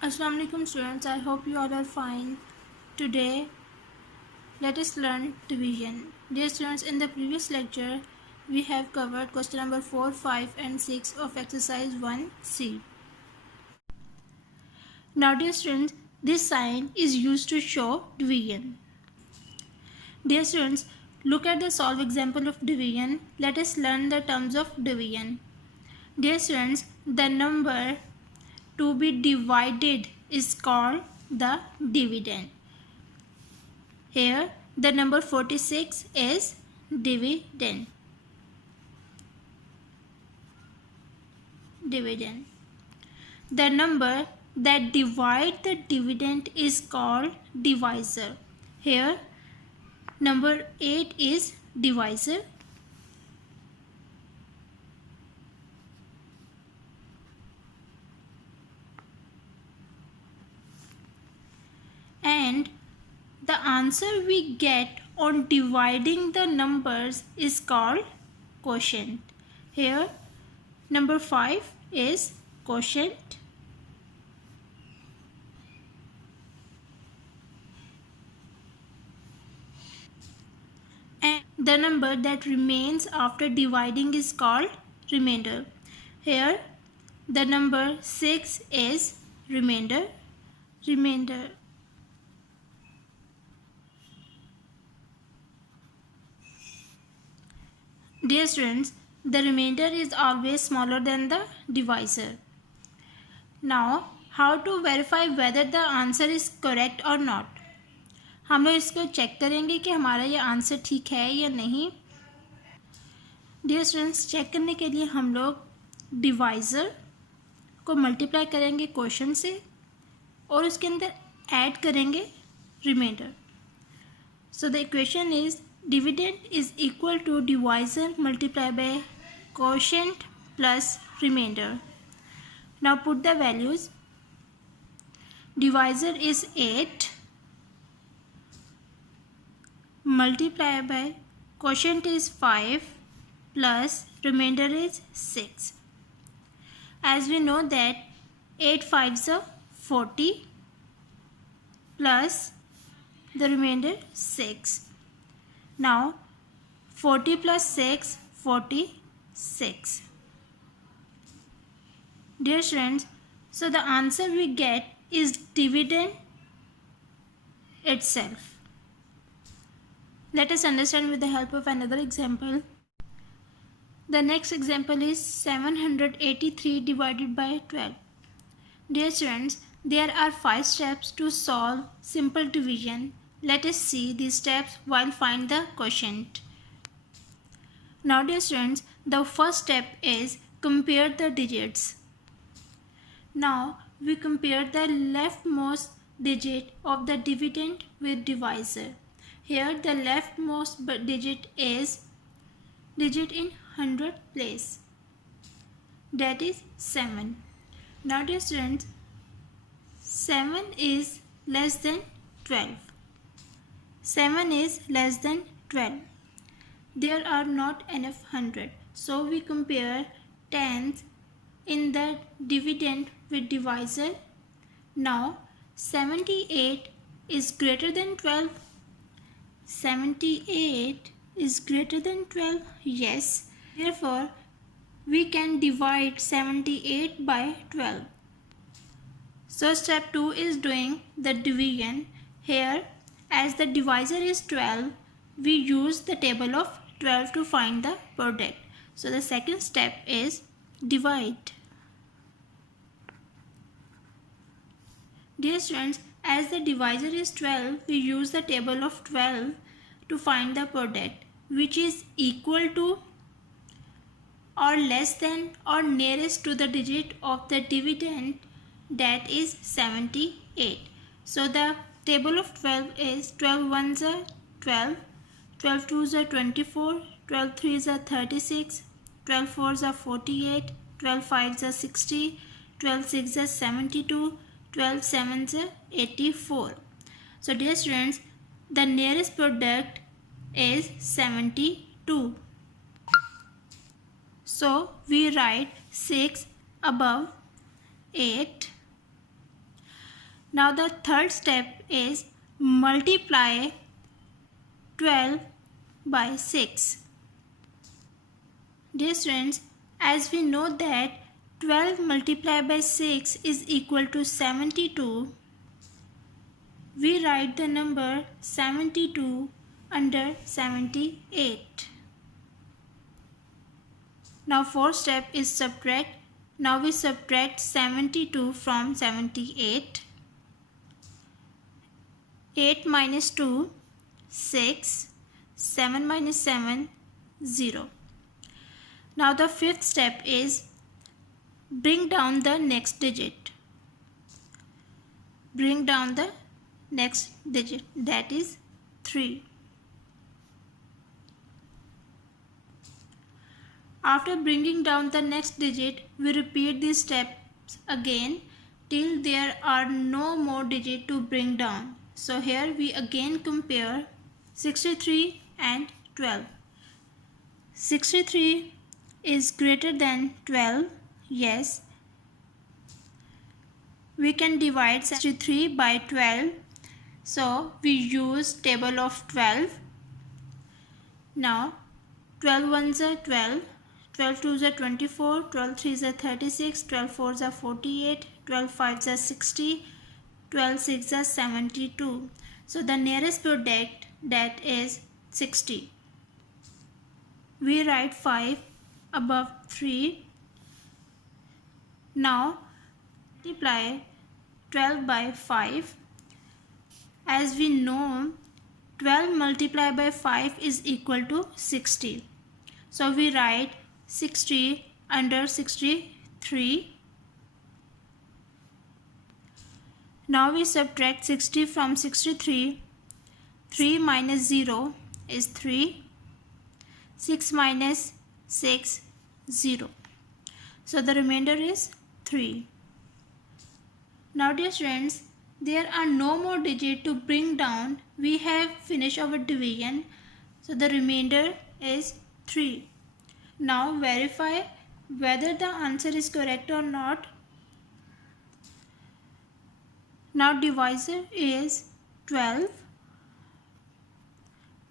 Assalamu alaikum students, I hope you all are fine. Today let us learn division. Dear students, in the previous lecture we have covered question number 4, 5 and 6 of exercise 1C. Now dear students, this sign is used to show division. Dear students, look at the solve example of division. Let us learn the terms of division. Dear students, the number to be divided is called the dividend. Here the number 46 is dividend. The number that divide the dividend is called divisor. Here number 8 is divisor. And the answer we get on dividing the numbers is called quotient. Here number 5 is quotient. And the number that remains after dividing is called remainder. Here the number 6 is remainder. Dear students, the remainder is always smaller than the divisor. Now, how to verify whether the answer is correct or not? हम लोग इसको check करेंगे कि हमारा ये answer ठीक है या नहीं. डियर स्टूडेंट्स, चेक करने के लिए हम लोग डिवाइज़र को मल्टीप्लाई करेंगे क्वेश्चन से और उसके अंदर ऐड करेंगे remainder. So the equation is dividend is equal to divisor multiplied by quotient plus remainder. Now put the values. Divisor is 8 multiplied by quotient is 5 plus remainder is 6. As we know that 8 5s are 40 plus the remainder 6. Now 40 plus 6, 46. Dear students, so the answer we get is dividend itself. Let us understand with the help of another example. The next example is 783 divided by 12. Dear students, there are 5 steps to solve simple division. Let us see these steps while find the quotient. Now dear students, the first step is compare the digits. Now we compare the leftmost digit of the dividend with divisor. Here the leftmost digit is digit in 100 place, that is 7. Now dear students, 7 is less than 12. 7 is less than 12. There are not enough 100. So we compare tens in the dividend with divisor. Now 78 is greater than 12. 78 is greater than 12. Yes. Therefore, we can divide 78 by 12. So step 2 is doing the division. Here, as the divisor is 12, we use the table of 12 to find the product. So the second step is divide. Dear students, as the divisor is 12, we use the table of 12 to find the product, which is equal to or less than or nearest to the digit of the dividend, that is 78. So the table of 12 is 12 ones are 12, 12 twos are 24, 12 threes are 36, 12 fours are 48, 12 fives are 60, 12 sixes are 72, 12 sevens are 84. So dear students, the nearest product is 72. So we write 6 above 8. Now the third step is multiply 12 by 6. Dear students, as we know that 12 multiplied by 6 is equal to 72, we write the number 72 under 78. Now fourth step is subtract. Now we subtract 72 from 78. 8 minus 2, 6. 7 minus 7, 0. Now the fifth step is bring down the next digit. Bring down the next digit, that is 3. After bringing down the next digit, we repeat these steps again till there are no more digits to bring down. So here we again compare 63 and 12. 63 is greater than 12. Yes. We can divide 63 by 12. So we use table of 12. Now 12 ones are 12. 12 twos are 24, 12 threes are 36, 12 fours are 48, 12 fives are 60, 12 sixes are 72. So the nearest product, that is 60. We write 5 above 3. Now multiply 12 by 5. As we know, 12 multiplied by 5 is equal to 60. So we write 60 under 63. Now we subtract 60 from 63. 3 minus 0 is 3. 6 minus 6, 0. So the remainder is 3. Now dear friends, there are no more digits to bring down. We have finished our division. So the remainder is 3. Now verify whether the answer is correct or not. Now divisor is 12.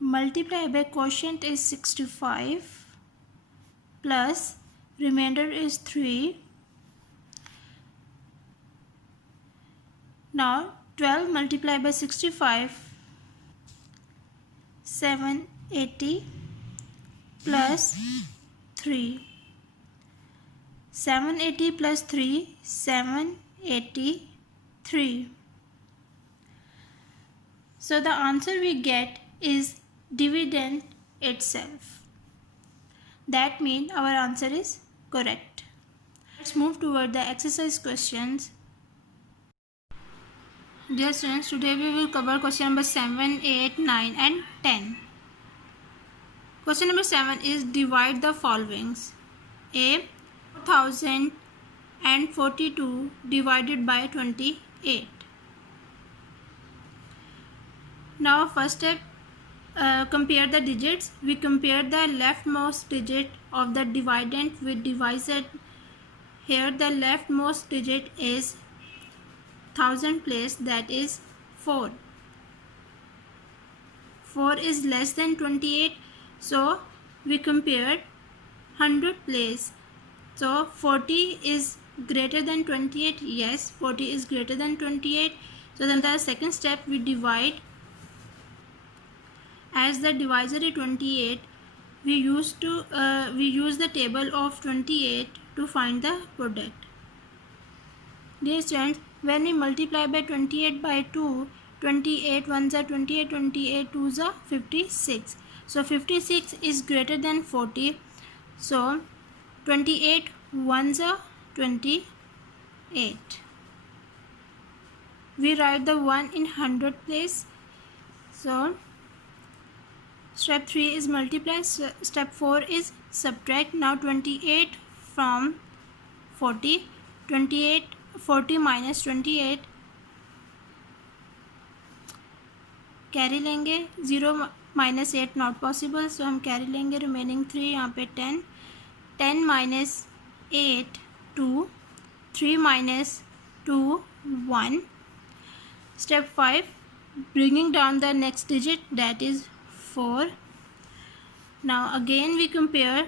Multiply by quotient is 65 plus remainder is 3. Now 12 multiplied by 65, 780 plus 3. 780 plus 3, 783. So the answer we get is dividend itself. That means our answer is correct. Let's move toward the exercise questions. Dear students, today we will cover question number 7, 8, 9 and 10. Question number 7 is divide the followings. A. 4042 divided by 28. Now first step, compare the digits. We compare the leftmost digit of the dividend with divisor. Here the leftmost digit is 1000 place, that is 4. 4 is less than 28, so we compared 100 place. So 40 is greater than 28. Yes, 40 is greater than 28. So then the second step, we divide. As the divisor is 28, we use the table of 28 to find the product. Dear students, when we multiply by 28 by 2, 28 ones are 28, 28 twos are 56. So 56 is greater than 40. So 28 ones are 28. We write the 1 in 100 place. So step 3 is multiply. Step 4 is subtract. Now 28 from 40. 40 minus 28 carry लेंगे. 0 minus 8 not possible, so हम carry लेंगे. Remaining 3, यहाँ पे 10. 10 minus 8 2. 3 minus 2 1. Step 5, bringing down the next digit, that is 4. Now again we compare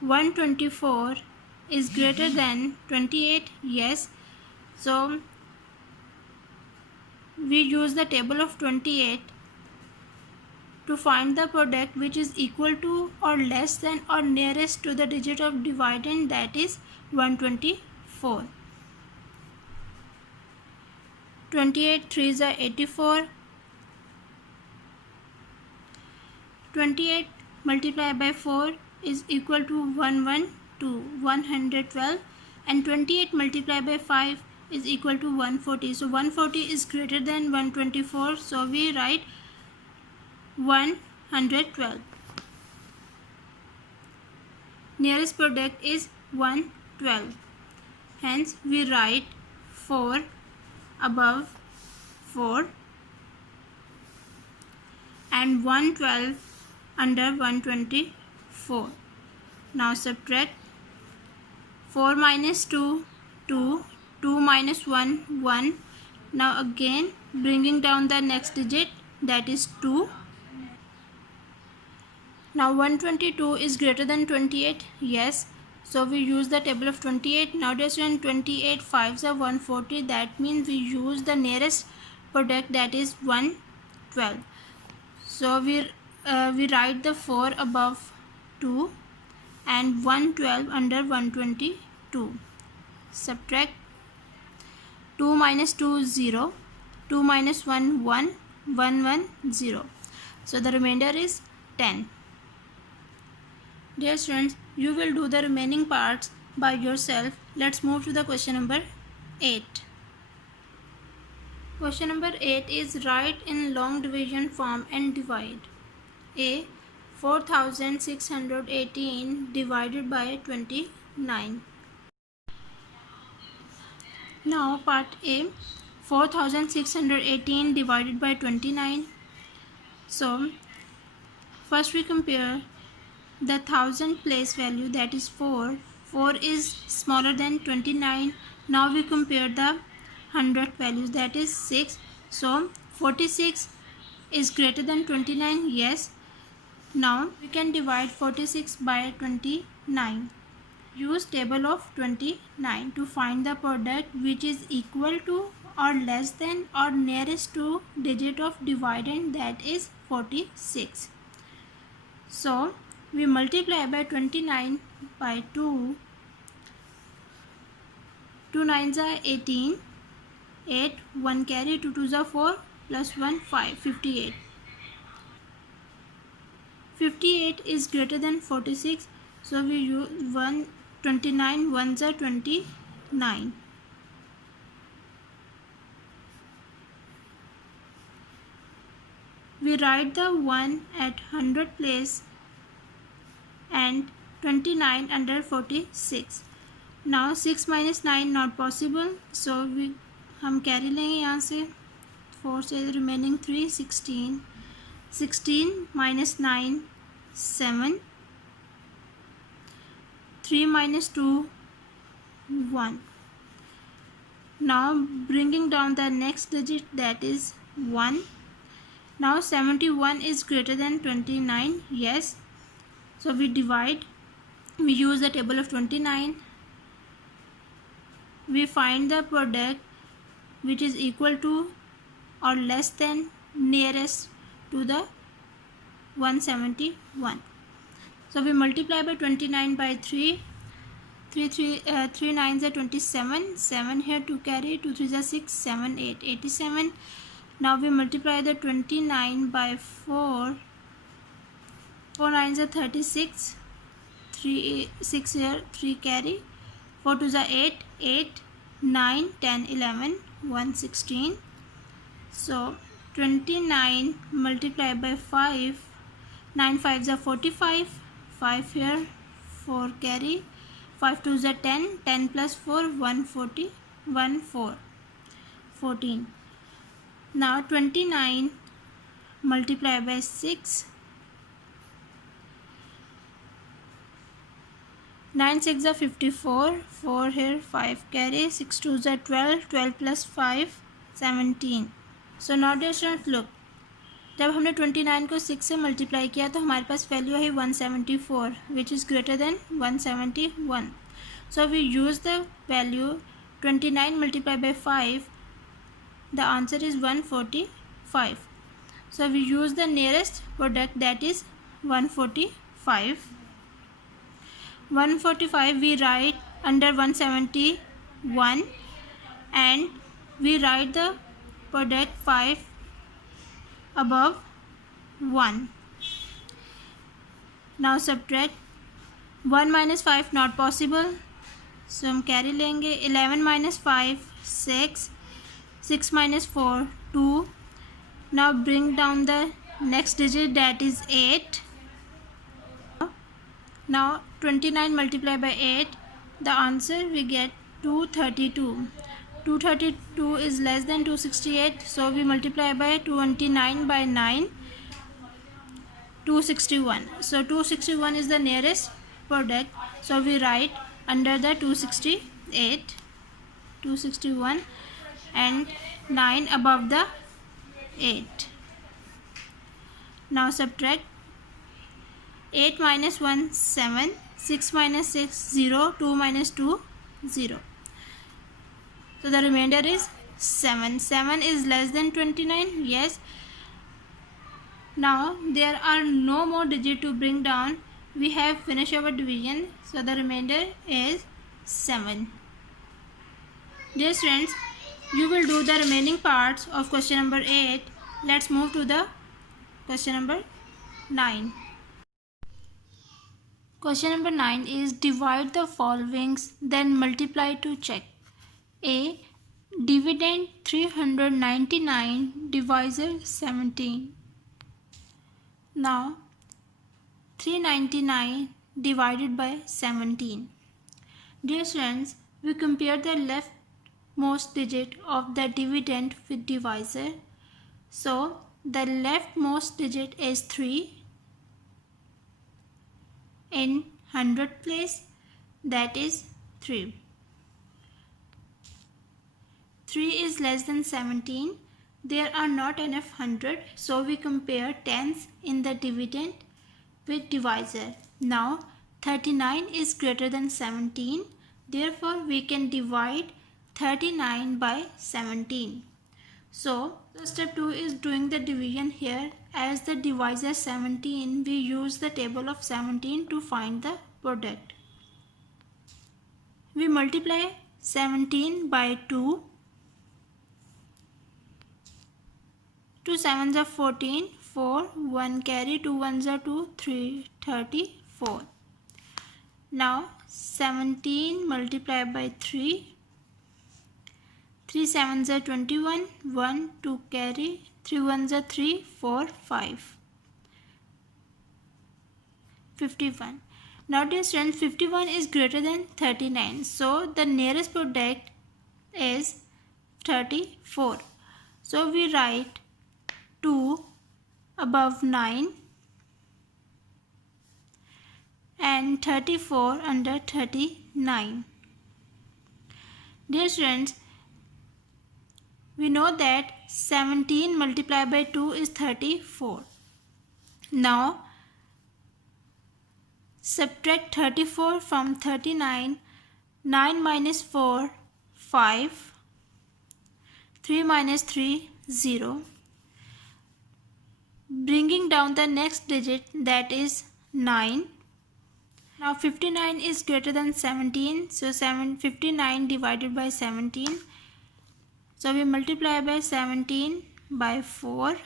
124 is greater than 28, yes. So we use the table of 28 to find the product which is equal to or less than or nearest to the digit of dividend, that is 124. 28 3s are 84. 28 multiplied by 4 is equal to 112, and 28 multiplied by 5 is equal to 140. So 140 is greater than 124, so we write 112. Nearest product is 112, hence we write 4 above 4 and 112 under 124. Now subtract 4 minus 2, 2, 2 minus 1, 1. Now again bringing down the next digit, that is 2. Now 122 is greater than 28, yes. So we use the table of 28. Now dear student, 28 5s are 140. That means we use the nearest product, that is 112. So we write the 4 above 2 and 112 under 122. Subtract 2 minus 2 0, 2 minus 1 1, 1 1 0. So the remainder is 10. Dear students, you will do the remaining parts by yourself. Let's move to the question number 8. Question number 8 is write in long division form and divide. A. 4618 divided by 29. Now part A, 4618 divided by 29. So first we compare the 1000 place value, that is 4. 4 is smaller than 29. Now we compare the 100 values, that is 6. So 46 is greater than 29, yes. Now we can divide 46 by 29. Use table of 29 to find the product which is equal to or less than or nearest to digit of dividend, that is 46. So we multiply by 29 by 2. 2 9s are 18. 8, 1 carry, 2 2s are 4, plus 1 5, 58. 58 is greater than 46, so we use 29 1s are 29. We write the 1 at 100 place and 29 under 46. Now 6 minus 9 not possible, so हम carry लेंगे यहाँ से 4 से remaining 3, 16. 16 minus 9 7. 3 minus 2 1. Now bringing down the next digit, that is 1. Now 71 is greater than 29, yes. So we divide, we use the table of 29. We find the product which is equal to or less than nearest to the 171. So we multiply by 29 by 3. 3 9s are 27. 7 here to carry. 2 3s are 6. 7 8, 87. Now we multiply the 29 by 4. 4 9s are 36. 3 6 here, 3 carry. 4 2s are 8. 8 9 10 11 116. So 29 multiplied by 5. 9 5s are 45. 5 here, 4 carry. 5 2s are 10. 10 plus 4 140. 1 4 14. Now 29 multiplied by 6. 9 6 are 54. 4 here, 5 carry. 6 2s are 12. 12 plus 5 17. So now dear students look, जब हमने 29 को 6 से multiply किया तो हमारे पास value है 174 which is greater than 171. So we use the value 29 multiply by 5. The answer is 145. So we use the nearest product, that is 145. 145 we write under 171 and we write the product 5 above 1. Now subtract 1 minus 5 not possible, so हम carry लेंगे. 11 minus 5 6, 6 minus 4 2. Now bring down the next digit, that is 8. Now 29 multiplied by 8, the answer we get 232. 232 is less than 268, so we multiply by 29 by 9, 261. So 261 is the nearest product, so we write under the 268, 261 and 9 above the 8. Now subtract 8 minus 1 7, 6 minus 6 0, 2 minus 2 0. So the remainder is 7. 7 is less than 29. Yes. Now there are no more digits to bring down. We have finished our division. So the remainder is 7. Dear students, you will do the remaining parts of question number 8. Let's move to the question number 9. Question number 9 is divide the followings then multiply to check. A. Dividend 399 divisor 17. Now 399 divided by 17. Dear students, we compare the leftmost digit of the dividend with divisor. So the leftmost digit is 3 in 100 place, that is 3. 3 is less than 17. There are not enough 100, so we compare tens in the dividend with divisor. Now 39 is greater than 17. Therefore we can divide 39 by 17. So step 2 is doing the division here. As the divisor 17, we use the table of 17 to find the product. We multiply 17 by 2. 2 7s are 14, 4, 1 carry, 2 1s are 2, 3, 34. Now 17 multiplied by 3. 3 7s are 21, 1, 2 carry, 3 1s are 3, 4, 5. 51. Now dear students, 51 is greater than 39. So the nearest product is 34. So we write 2 above 9 and 34 under 39. Dear students, we know that 17 multiplied by 2 is 34. Now subtract 34 from 39. 9 minus 4, 5. 3 minus 3, 0. Bringing down the next digit, that is 9. Now 59 is greater than 17. So 59 divided by 17. So we multiply by 17 by 4.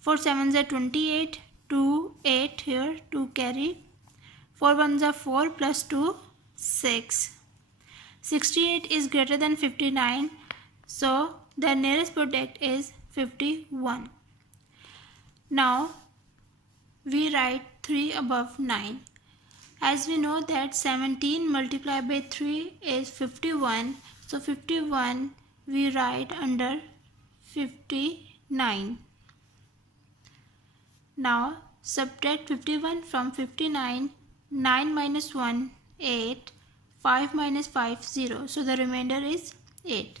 4 7s are 28. 2 8 here, 2 carry. 4 1s are 4 plus 2 6. 68 is greater than 59. So the nearest product is 51. Now we write 3 above 9. As we know that 17 multiplied by 3 is 51. So 51 we write under 59. Now subtract 51 from 59. 9 minus 1, 8. 5 minus 5, 0. So the remainder is 8.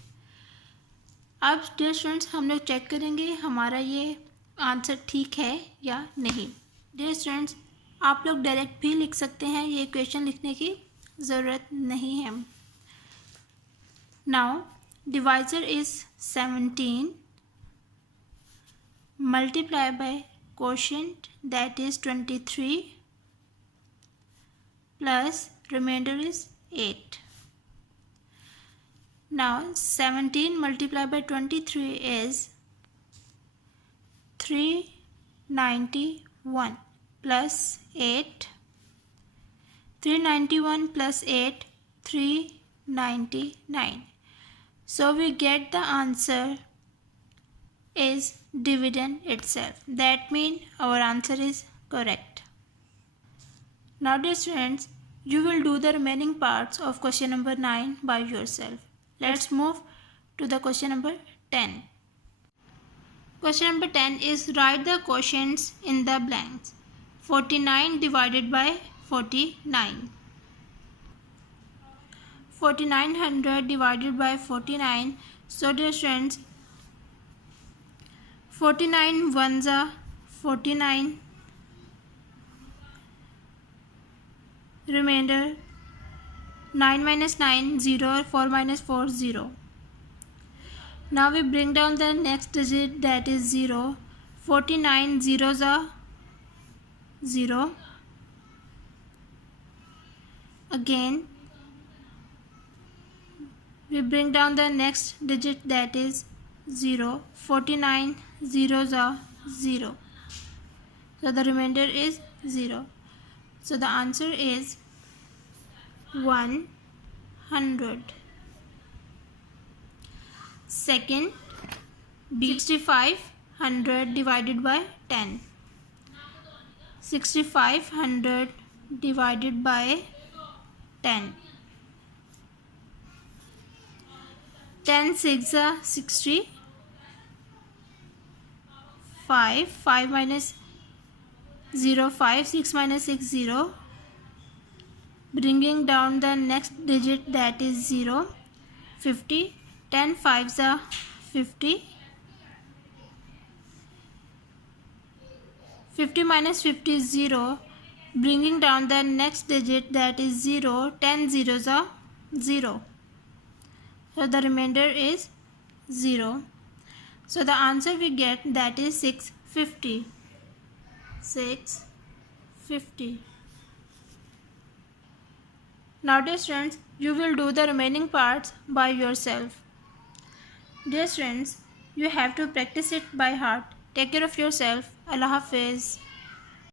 अब dear students हम लोग check करेंगे हमारा ये answer ठीक है या नहीं। डियर स्टूडेंट्स आप लोग डायरेक्ट भी लिख सकते हैं, ये क्वेश्चन लिखने की ज़रूरत नहीं है। Now divisor is 17 multiply by quotient that is 23 plus remainder is 8. Now 17 multiplied by 23 is 391 plus 8. 391 plus 8, 399. So we get the answer is dividend itself. That means our answer is correct. Now dear students, you will do the remaining parts of question number 9 by yourself. Let's move to the question number 10. Question number 10 is write the quotients in the blanks. 49 divided by 49. 4900 divided by 49. So dear students, 49 ones are 49, remainder 9 minus 9 0, 4 minus 4 0. Now we bring down the next digit, that is 0. 49 zeros are 0. Again we bring down the next digit, that is 0. 49 zeros are 0. So the remainder is 0. So the answer is 100. Second, 6500 divided by 10. 6500 divided by 10. 10 6 are 60. 5 minus 0 5, 6 minus 6 0. Bringing down the next digit, that is 0. 50. 10 5s are 50. 50 minus 50 is 0. Bringing down the next digit, that is 0. 10 zeros are 0. So the remainder is 0. So the answer we get, that is 650. 650. Now dear students, you will do the remaining parts by yourself. Dear students, you have to practice it by heart. Take care of yourself. Allah Hafiz.